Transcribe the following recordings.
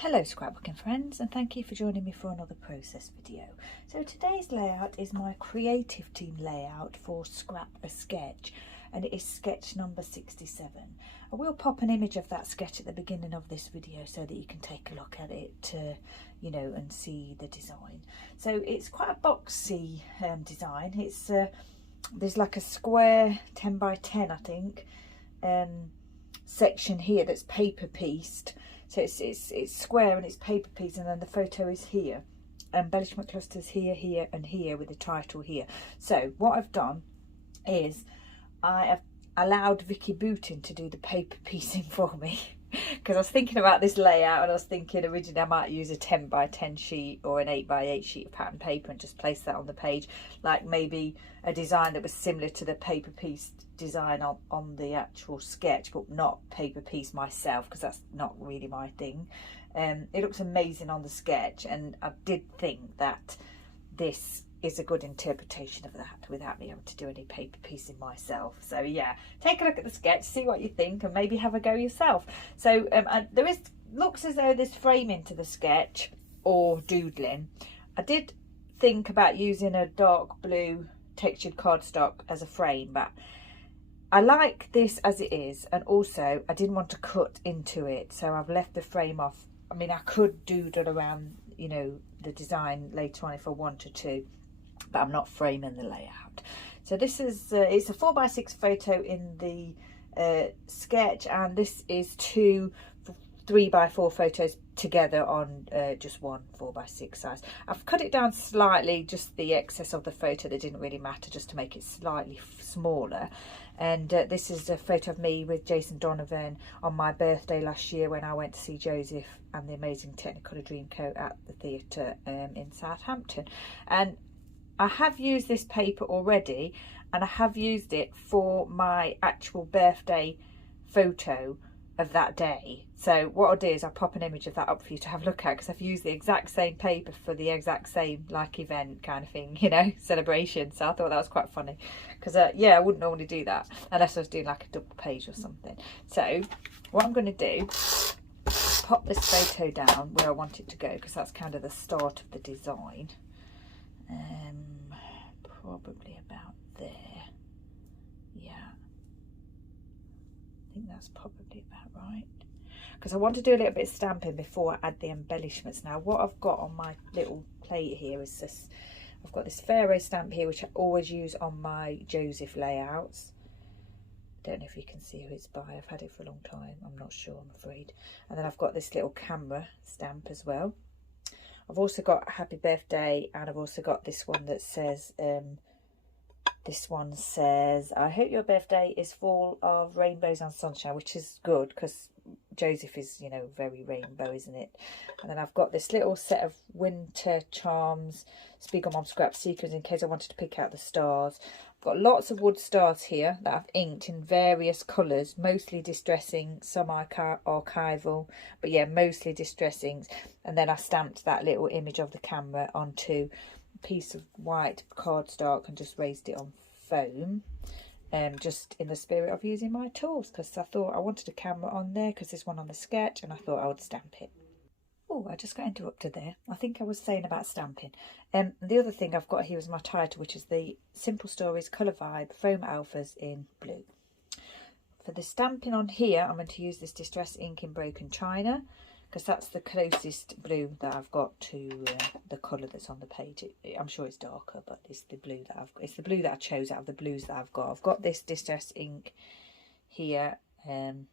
Hello scrapbooking friends, and thank you for joining me for another process video. So today's layout is my creative team layout for Scrap a Sketch, and it is sketch number 67. I will pop an image of that sketch at the beginning of this video so that you can take a look at it, and see the design. So it's quite a boxy design. It's there's like a square 10 by 10 I think section here that's paper pieced. So it's square and it's paper piece, and then the photo is here. Embellishment clusters here, here and here with the title here. So what I've done is I have allowed Vicki Boutin to do the paper piecing for me because I was thinking about this layout, and I was thinking originally I might use a 10 by 10 sheet or an 8 by 8 sheet of pattern paper and just place that on the page, like maybe a design that was similar to the paper piece design on the actual sketch, but not paper piece myself because that's not really my thing. It looks amazing on the sketch, and I did think that this is a good interpretation of that without me having to do any paper piecing myself. So yeah, take a look at the sketch, see what you think, and maybe have a go yourself. So looks as though there's framing to the sketch or doodling. I did think about using a dark blue textured cardstock as a frame, but I like this as it is, and also I didn't want to cut into it, so I've left the frame off. I mean, I could doodle around, the design later on if I wanted to, but I'm not framing the layout. So this is it's a 4x6 photo in the sketch, and this is two 3x4 photos together on just one 4x6 size. I've cut it down slightly, just the excess of the photo that didn't really matter, just to make it slightly smaller. And this is a photo of me with Jason Donovan on my birthday last year when I went to see Joseph and the Amazing Technicolor Dreamcoat at the theatre in Southampton. And I have used this paper already, and I have used it for my actual birthday photo of that day. So what I'll do is I'll pop an image of that up for you to have a look at, because I've used the exact same paper for the exact same event kind of thing, celebration. So I thought that was quite funny, because yeah, I wouldn't normally do that unless I was doing like a double page or something. So what I'm going to do, pop this photo down where I want it to go, because that's kind of the start of the design. Probably about there. Yeah, I think that's probably about right, because I want to do a little bit of stamping before I add the embellishments. Now what I've got on my little plate here is this. I've got this Pharaoh stamp here, which I always use on my Joseph layouts. Don't know if you can see who it's by. I've had it for a long time. I'm not sure, I'm afraid. And then I've got this little camera stamp as well. I've also got Happy Birthday, and I've also got this one that says, I hope your birthday is full of rainbows and sunshine, which is good because Joseph is, very rainbow, isn't it? And then I've got this little set of winter charms, Spiegel Mom Scrap Seekers, in case I wanted to pick out the stars. I've got lots of wood stars here that I've inked in various colours, mostly distressing, some archival, but yeah, mostly distressings. And then I stamped that little image of the camera onto a piece of white cardstock and just raised it on foam, just in the spirit of using my tools, because I thought I wanted a camera on there because there's one on the sketch, and I thought I would stamp it. Oh, I just got interrupted there. I think I was saying about stamping. The other thing I've got here is my title, which is the Simple Stories Colour Vibe Foam Alphas in blue. For the stamping on here, I'm going to use this Distress ink in Broken China, because that's the closest blue that I've got to the colour that's on the page. I'm sure it's darker, but it's the blue that I've got. It's the blue that I chose out of the blues that I've got. I've got this Distress ink here. Can't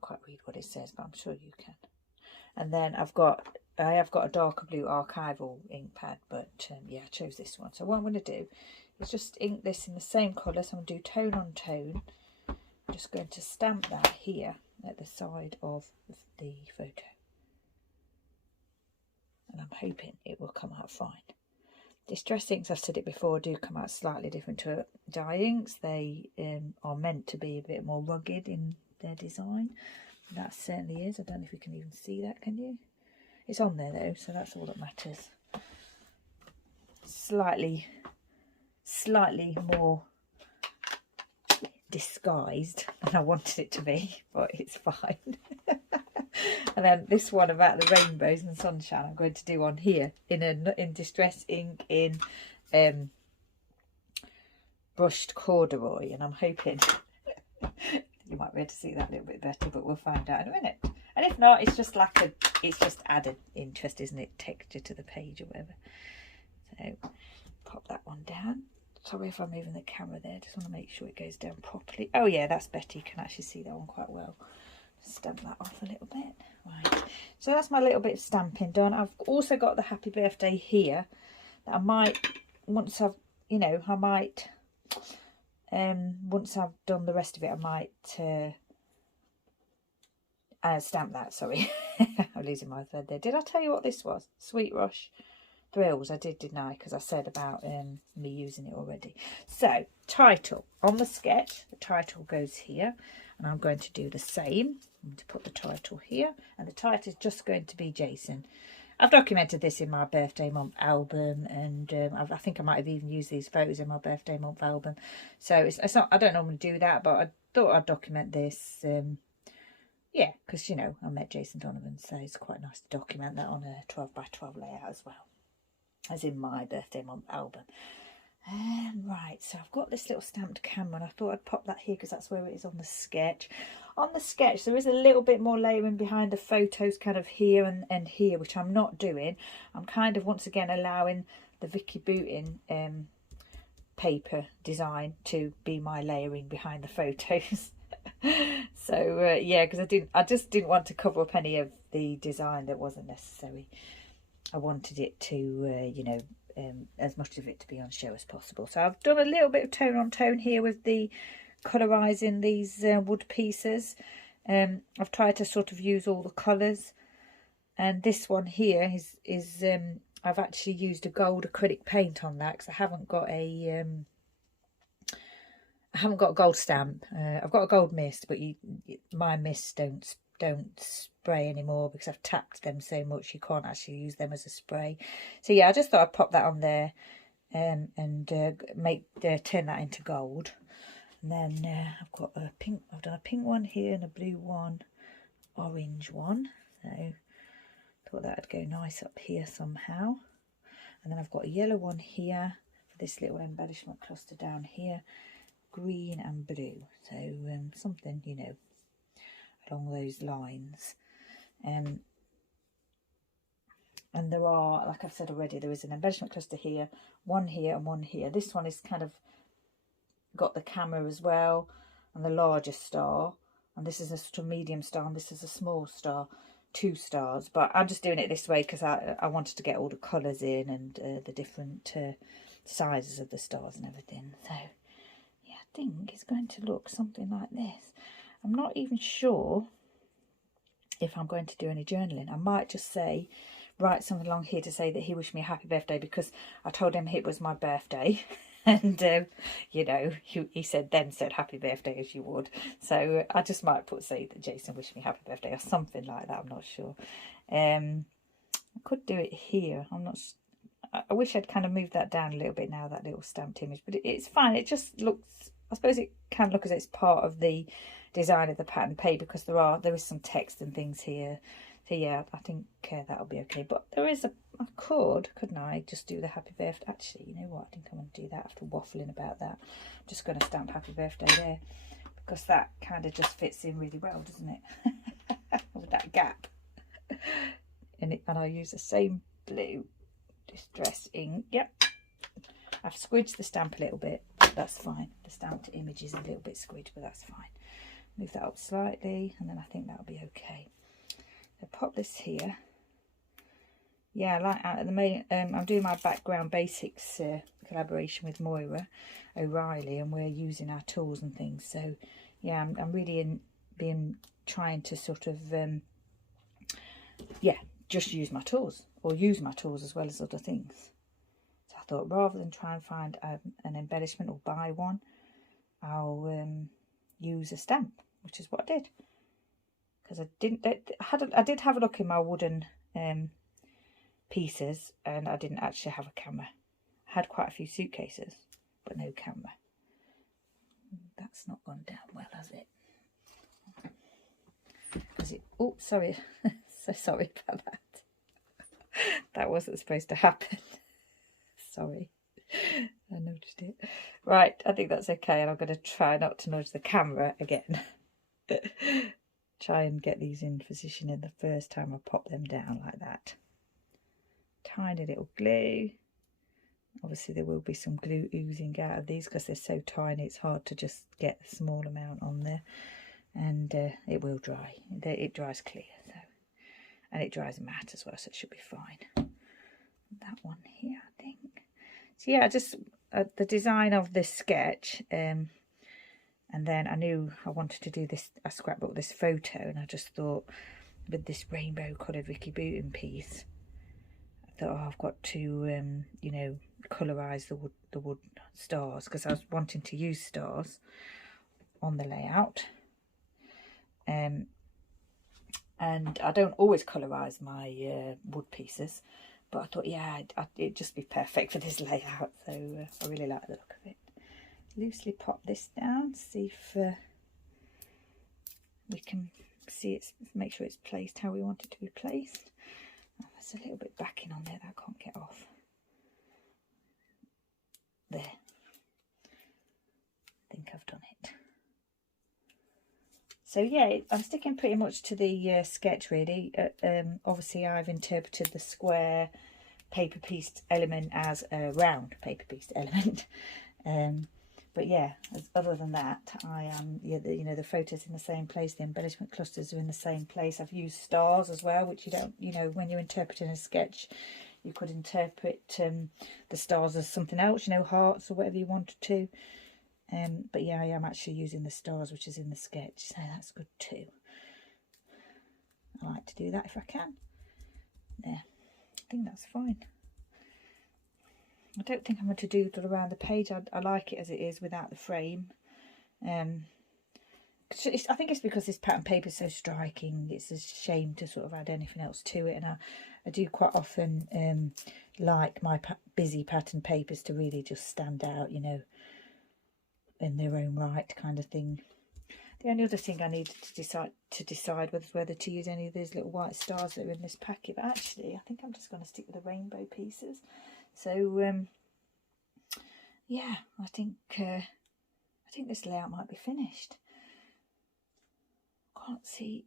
quite read what it says, but I'm sure you can. And then I have got a darker blue archival ink pad, but yeah, I chose this one. So what I'm going to do is just ink this in the same colour. So I'm going to do tone on tone. I'm just going to stamp that here at the side of the photo, and I'm hoping it will come out fine. Distress inks, I've said it before, do come out slightly different to dye inks. They are meant to be a bit more rugged in their design. That certainly is. I don't know if you can even see that, can you? It's on there though, so that's all that matters. Slightly more disguised than I wanted it to be, but it's fine. And then this one about the rainbows and sunshine I'm going to do on here in distress ink in brushed corduroy, and I'm hoping you might be able to see that a little bit better, but we'll find out in a minute. And if not, it's just like it's just added interest, isn't it? Texture to the page or whatever. So pop that one down. Sorry if I'm moving the camera there, just want to make sure it goes down properly. Oh yeah, that's better, you can actually see that one quite well. Stamp that off a little bit. Right, so that's my little bit of stamping done. I've also got the happy birthday here that I might, once I've, you know, I might, once I've done the rest of it, I might stamp that, sorry. I'm losing my thread there. Did I tell you what this was? Sweet Rush Thrills. I did, didn't I? Because I said about me using it already. So, title. On the sketch, the title goes here. And I'm going to do the same. I'm going to put the title here. And the title is just going to be Jason. I've documented this in my birthday month album. And I think I might have even used these photos in my birthday month album. So, it's not, I don't normally do that. But I thought I'd document this. Yeah, because, you know, I met Jason Donovan. So, it's quite nice to document that on a 12 by 12 layout as well. As in my birthday month album. Right, so I've got this little stamped camera, and I thought I'd pop that here because that's where it is on the sketch. On the sketch, there is a little bit more layering behind the photos, kind of here and here, which I'm not doing. I'm kind of once again allowing the Vicki Boutin paper design to be my layering behind the photos. So yeah, because I just didn't want to cover up any of the design that wasn't necessary. I wanted it to, you know, as much of it to be on show as possible. So I've done a little bit of tone on tone here with the colourising these wood pieces. I've tried to sort of use all the colours. And this one here is I've actually used a gold acrylic paint on that because I haven't got a gold stamp. I've got a gold mist, but my mists don't spray anymore because I've tapped them so much you can't actually use them as a spray. So yeah, I just thought I'd pop that on there and turn that into gold. And then I've got a pink, I've done a pink one here and a blue one, orange one. So thought that'd go nice up here somehow. And then I've got a yellow one here for this little embellishment cluster down here, green and blue. So something, you know, along those lines. And there are, like I've said already, there is an embellishment cluster here and one here. This one is kind of got the camera as well, and the larger star, and this is a sort of medium star, and this is a small star, 2 stars. But I'm just doing it this way because I wanted to get all the colours in and the different sizes of the stars and everything. So yeah, I think it's going to look something like this. I'm not even sure if I'm going to do any journaling. I might just say, write something along here to say that he wished me a happy birthday because I told him it was my birthday. And, you know, he said happy birthday as you would. So I just might say that Jason wished me happy birthday or something like that. I'm not sure. I could do it here. I'm not. I wish I'd kind of moved that down a little bit now, that little stamped image. But it's fine. It just looks, I suppose it can look as it's part of the design of the pattern paper because there is some text and things here. So yeah, I think that'll be okay. But there is couldn't I just do the happy birthday? Actually, you know what? I think I'm going to do that after waffling about that. I'm just going to stamp happy birthday there because that kind of just fits in really well, doesn't it? With that gap. And I use the same blue distress ink. Yep. I've squidged the stamp a little bit. That's fine. The stamped image is a little bit squidged, but that's fine. Move that up slightly, and then I think that'll be okay. So pop this here. Yeah, like at the moment, I'm doing my background basics collaboration with Moira O'Reilly, and we're using our tools and things. So yeah, I'm really trying to sort of yeah, just use my tools, or use my tools as well as other things. So I thought rather than try and find an embellishment or buy one, I'll use a stamp, which is what I did. Because I did have a look in my wooden pieces, and I didn't actually have a camera. I had quite a few suitcases, but no camera. That's not gone down well, has it? Oh, sorry. So sorry about that. That wasn't supposed to happen. Sorry, I noticed it. Right, I think that's okay, and I'm going to try not to nudge the camera again. Try and get these in position in the first time I pop them down like that. Tiny little glue. Obviously there will be some glue oozing out of these because they're so tiny, it's hard to just get a small amount on there. And it will dry. It dries clear, so, and it dries matte as well, so it should be fine. That one here, I think. So yeah, just the design of this sketch, and then I knew I wanted to do this, a scrapbook, this photo, and I just thought with this rainbow coloured Vicki Boutin piece, I thought, oh, I've got to, you know, colorise the wood stars, because I was wanting to use stars on the layout. And I don't always colorise my wood pieces, but I thought, yeah, it'd just be perfect for this layout. So I really like the look of it. Loosely pop this down, see if we can see it, make sure it's placed how we want it to be placed. Oh, there's a little bit backing on there that I can't get off. There. I think I've done it. So yeah, I'm sticking pretty much to the sketch really. Obviously I've interpreted the square paper pieced element as a round paper pieced element. But yeah, other than that, I am, yeah, you know, the photo's in the same place, the embellishment clusters are in the same place. I've used stars as well, which you don't, you know, when you're interpreting a sketch, you could interpret the stars as something else, you know, hearts or whatever you wanted to. But yeah, I am actually using the stars, which is in the sketch, so that's good too. I like to do that if I can. Yeah, I think that's fine. I don't think I'm going to do it around the page. I like it as it is without the frame. I think it's because this pattern paper is so striking. It's a shame to sort of add anything else to it. And I do quite often like my busy pattern papers to really just stand out, you know, in their own right, kind of thing. The only other thing I needed to decide was whether to use any of these little white stars that are in this packet. But actually, I think I'm just going to stick with the rainbow pieces. So yeah, I think this layout might be finished. Can't see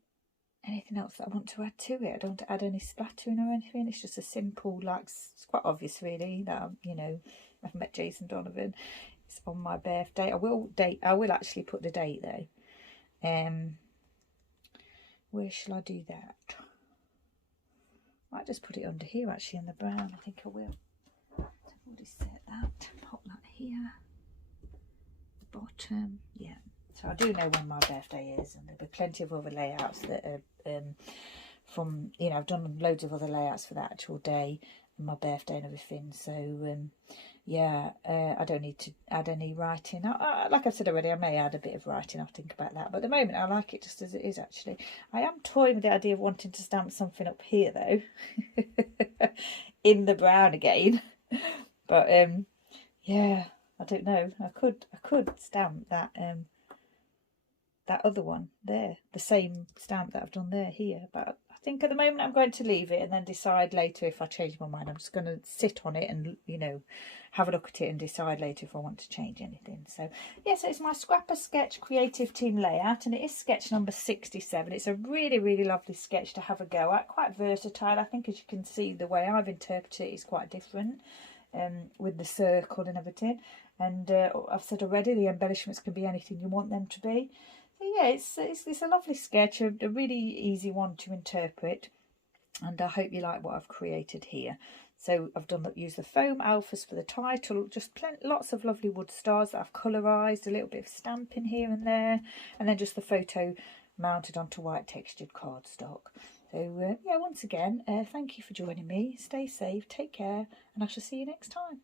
anything else that I want to add to it. I don't want to add any splattering or anything. It's just a simple, like, it's quite obvious really that, you know, I've met Jason Donovan. It's on my birthday. I will actually put the date though. Where shall I do that? I might just put it under here actually in the brown. I think I will. So I've already set that. Pop that here. The bottom. Yeah. So I do know when my birthday is, and there'll be plenty of other layouts that are from, you know, I've done loads of other layouts for the actual day and my birthday and everything. So yeah, I don't need to add any writing. Like I said already, I may add a bit of writing. I'll think about that. But at the moment, I like it just as it is, actually. I am toying with the idea of wanting to stamp something up here, though. In the brown again. But, yeah, I don't know. I could stamp that that other one there. The same stamp that I've done there, here. But I think at the moment, I'm going to leave it and then decide later if I change my mind. I'm just going to sit on it and, you know, have a look at it and decide later if I want to change anything. So yeah, so it's my Scrapper Sketch Creative Team layout, and it is sketch number 67. It's a really, really lovely sketch to have a go at, quite versatile. I think, as you can see, the way I've interpreted it is quite different, with the circle and everything. And I've said already, the embellishments can be anything you want them to be. So yeah, it's a lovely sketch, a really easy one to interpret, and I hope you like what I've created here. So I've used the foam alphas for the title, just lots of lovely wood stars that I've colorised, a little bit of stamping here and there, and then just the photo mounted onto white textured cardstock. So yeah, once again, thank you for joining me. Stay safe, take care, and I shall see you next time.